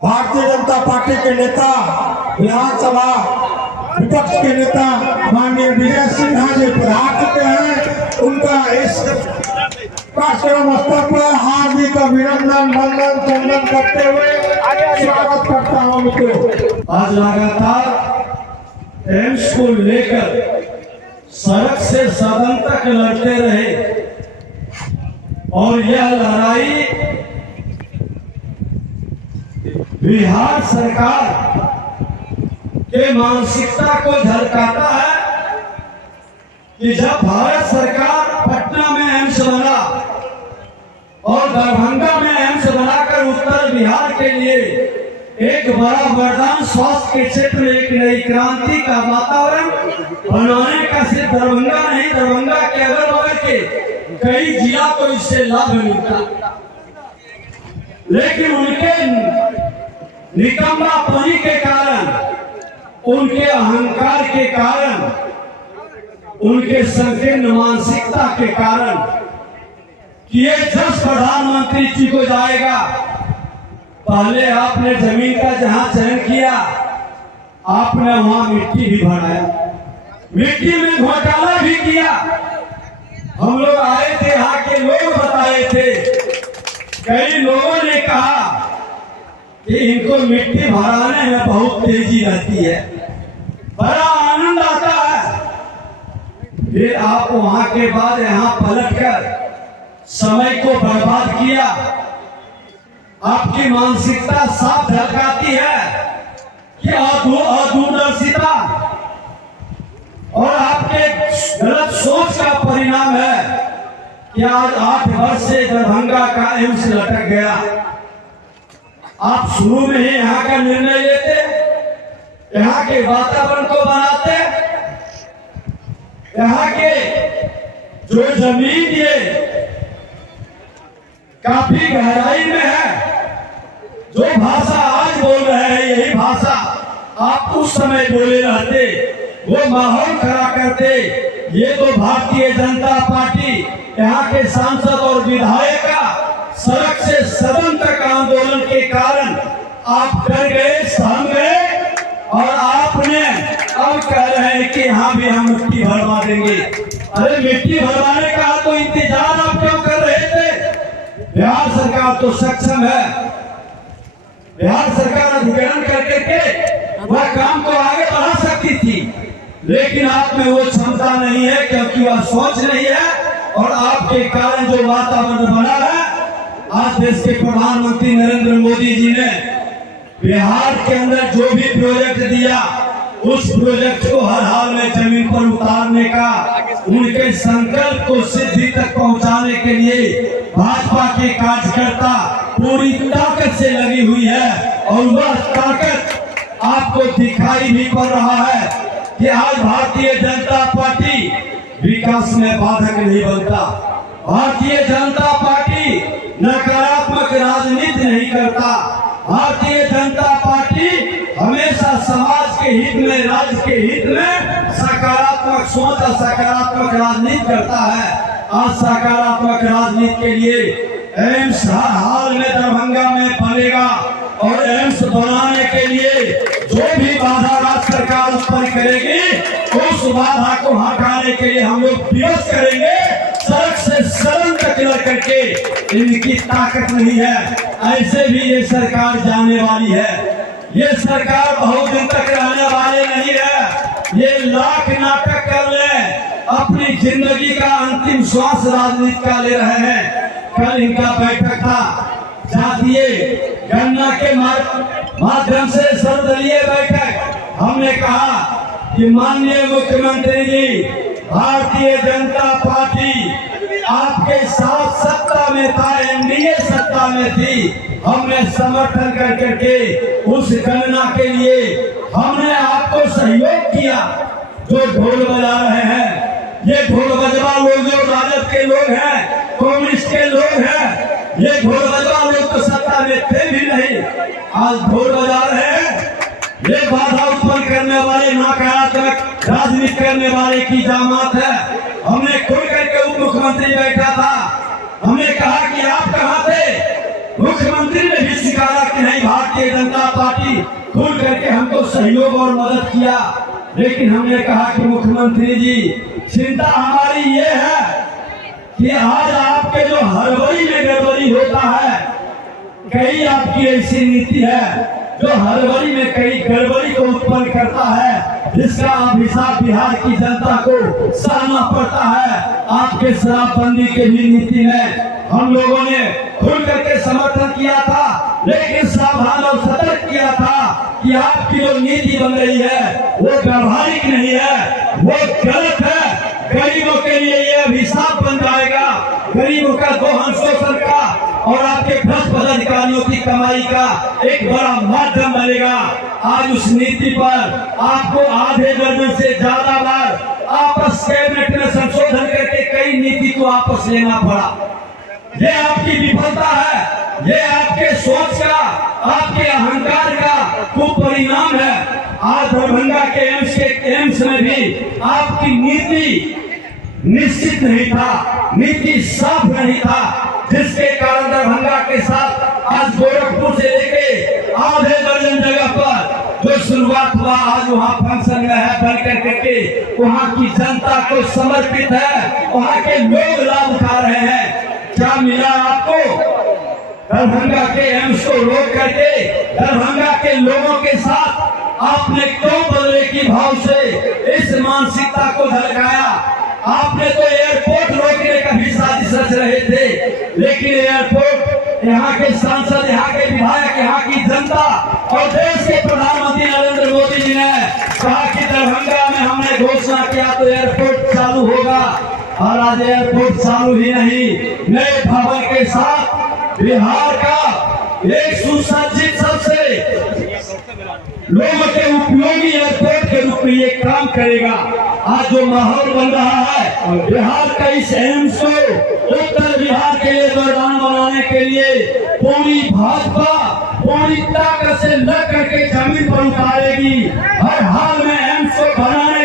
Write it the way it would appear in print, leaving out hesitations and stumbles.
Bharatiya Janata party के नेता विधानसभा विपक्ष के नेता माननीय विजय सिन्हा जी पधार चुके हैं। उनका इस कार्यक्रम स्थल पर हार्दिक अभिनंदन वंदन चंदन करते हुए स्वागत करता हूँ उनको। आज लगातार एम्स को लेकर सड़क से सदन तक लड़ते रहे और यह लड़ाई बिहार सरकार के मानसिकता को झलकाता है कि जब भारत सरकार पटना में एम्स बना और दरभंगा में एम्स बनाकर उत्तर बिहार के लिए एक बड़ा वरदान स्वास्थ्य के क्षेत्र में एक नई क्रांति का वातावरण बनाने का सिर्फ दरभंगा नहीं, दरभंगा के अगल बगल के कई जिला को इससे लाभ मिलता, लेकिन उनके निकम्मापनी के कारण, उनके अहंकार के कारण, उनके संकीर्ण मानसिकता के कारण कि ये जस प्रधानमंत्री जी को जाएगा, पहले आपने जमीन का जहां चयन किया, आपने वहां मिट्टी भी भराया, मिट्टी में घोटाला भी किया। हम लोग आए थे, यहाँ के लोग बताए थे, कई लोगों ने कहा कि इनको मिट्टी भराने में बहुत तेजी रहती है, बड़ा आनंद आता है। फिर आप वहां के बाद यहाँ पलटकर समय को बर्बाद किया। आपकी मानसिकता साफ झलकाती है कि अदूरदर्शिता और आपके गलत सोच का परिणाम है कि आज 8 वर्ष से दरभंगा का एम्स लटक गया। आप शुरू में ही यहाँ का निर्णय लेते, यहाँ के वातावरण को बनाते, यहाँ के जो जमीन ये काफी गहराई में है, जो भाषा आज बोल रहे हैं यही भाषा आप उस समय बोले रहते, वो माहौल खड़ा करते। ये तो भारतीय जनता पार्टी यहाँ के सांसद और विधायक का सड़क से सदन तक आंदोलन के कारण आप डर गए, सहम गए और आपने अब कह रहे हैं कि हाँ भी हम मिट्टी भरवा देंगे। अरे मिट्टी भरवाने का तो इंतजार आप क्यों कर रहे थे? बिहार सरकार तो सक्षम है, बिहार सरकार अधिग्रहण करके वह काम को आगे बढ़ा सकती थी, लेकिन आप में वो क्षमता नहीं है क्योंकि वह सोच नहीं है। और आपके कारण जो वातावरण बना है, आज देश के प्रधानमंत्री नरेंद्र मोदी जी ने बिहार के अंदर जो भी प्रोजेक्ट दिया, उस प्रोजेक्ट को हर हाल में जमीन पर उतारने का, उनके संकल्प को सिद्धि तक पहुंचाने के लिए भाजपा के कार्यकर्ता पूरी ताकत से लगी हुई है। और वह ताकत आपको दिखाई भी पड़ रहा है कि आज भारतीय जनता पार्टी विकास में बाधक नहीं बनता, भारतीय जनता पार्टी नकारात्मक राजनीति नहीं करता, भारतीय जनता पार्टी हमेशा समाज के हित में, राज्य के हित में सकारात्मक सोच और सकारात्मक राजनीति करता है। आज सकारात्मक राजनीति के लिए एम्स हर हाल में दरभंगा में बनेगा और एम्स बनाने के लिए जो भी बाधा राज्य सरकार उत्पन्न करेगी, उस बाधा को हटाने के लिए हम लोग विरोध करेंगे। सड़क से सदन तक लड़ करके इनकी ताकत नहीं है, ऐसे भी ये सरकार जाने वाली है। ये सरकार बहुत दिन तक रहने वाले नहीं है। ये लाख नाटक कर ले, अपनी जिंदगी का अंतिम श्वास राजनीति का ले रहे हैं। कल इनका बैठक था, जातीय गणना के माध्यम से सर्वदलीय बैठक। हमने कहा कि माननीय मुख्यमंत्री जी, भारतीय जनता पार्टी आपके साथ सत्ता में था, एनडीए सत्ता में थी, हमने समर्थन कर करके उस गणना के लिए हमने आपको सहयोग किया। जो ढोल बजा रहे हैं, ये ढोल बजवा लोग जो राजद के लोग हैं, कम्युनिस्ट के लोग हैं, ये ढोल बजवा लोग तो सत्ता में थे भी नहीं, आज ढोल बजा रहे हैं। ये बाधा उत्पन्न करने वाले, नकारात्मक राजनीति करने वाले की जामात है। हमने खुल करके उप मुख्यमंत्री बैठा था, हमने कहा कि आप कहाँ थे? मुख्यमंत्री ने भी स्वीकारा कि नहीं, भारतीय जनता पार्टी खुल करके हमको सहयोग और मदद किया। लेकिन हमने कहा कि मुख्यमंत्री जी, चिंता हमारी ये है कि आज आपके जो हड़बड़ी में गड़बड़ी होता है, कई आपकी ऐसी नीति है जो हड़बड़ी में कई गड़बड़ी को उत्पन्न करता है, जिसका अभिशाप बिहार की जनता को सहना पड़ता है। आपके शराबबंदी के भी नीति में हम लोगों ने खुल करके समर्थन किया था, लेकिन सावधान और सतर्क किया था कि आपकी जो नीति बन रही है वो व्यावहारिक नहीं है, वो गलत है। गरीबों के लिए ये अभिशाप बन जाएगा, गरीबों का दोहन शोषण का और आपके भ्रष्ट पदाधिकारियों की कमाई का एक बड़ा माध्यम बनेगा। आज उस नीति पर आपको आधे दर्जन से ज्यादा बार आपस कैबिनेट में संशोधन करके कई नीति को वापस लेना पड़ा। ये आपकी विफलता है, ये आपके सोच का, आपके अहंकार का कुपरिणाम है। आज दरभंगा के एम्स में भी आपकी नीति निश्चित नहीं था, नीति साफ नहीं था, जिसके कारण दरभंगा के साथ आज गोरखपुर से लेके आधे दर्जन जगह पर जो शुरुआत हुआ, आज वहाँ फंक्शन में है बन करके वहाँ की जनता को समर्पित है, वहाँ के लोग लाभ उठा रहे हैं। क्या मिला आपको? दरभंगा के एम्स को रोक करके दरभंगा के लोगों के साथ आपने क्यों बदले की भाव से इस मानसिकता को झलकाया? आपने तो एयरपोर्ट रोकने का भी साजिश रच रहे थे, लेकिन एयरपोर्ट यहाँ के सांसद, यहाँ के विधायक, यहाँ की जनता और देश के प्रधानमंत्री नरेंद्र मोदी जी ने कहा कि दरभंगा में हमने घोषणा किया तो एयरपोर्ट चालू होगा, और आज एयरपोर्ट चालू ही नहीं, नए भवन के साथ बिहार का एक सुसज्जित सबसे लोगों के उपयोगी एयरपोर्ट के रूप में ये काम करेगा। आज जो माहौल बन रहा है बिहार का, इस एम्स को उत्तर बिहार के लिए वरदान बनाने के लिए पूरी भाजपा पूरी ताकत से लग करके जमीन पर उतारेगी। हर हाल में एम्स को बनाने